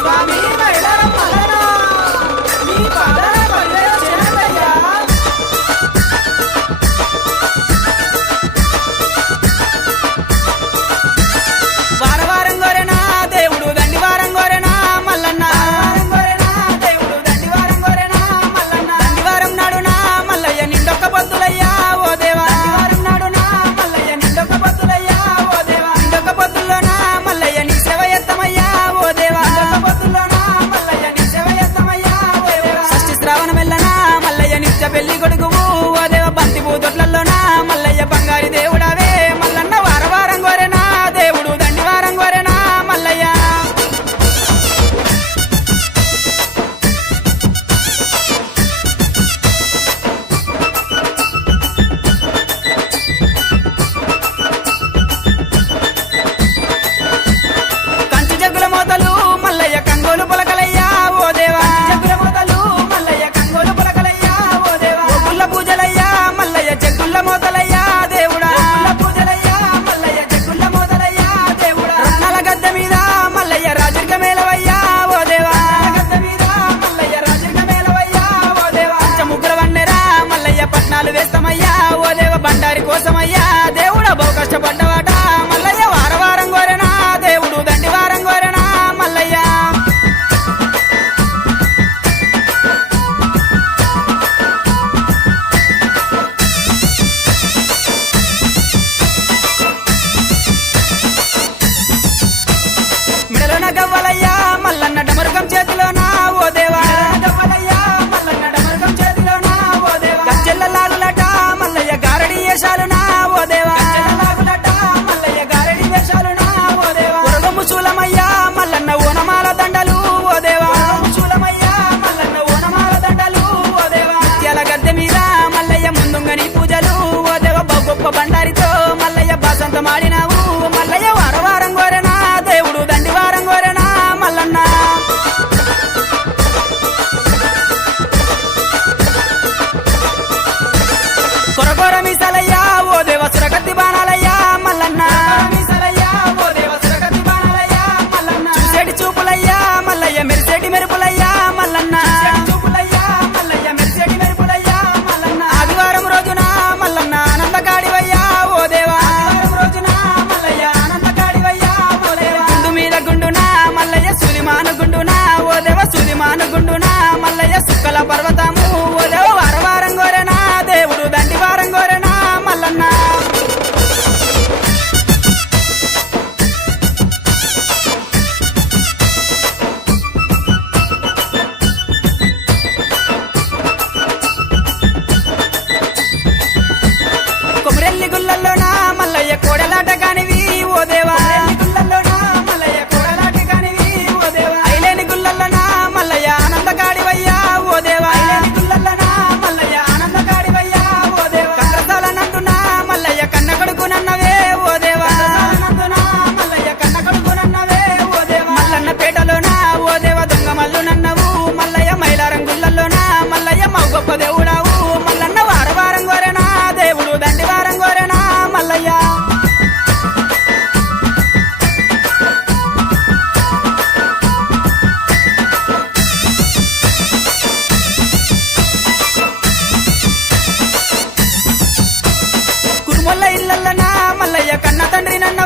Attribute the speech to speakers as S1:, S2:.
S1: Swami. peligro Mallayya కోడలాట కానివి ఓ దేవా. తండ్రి నన్న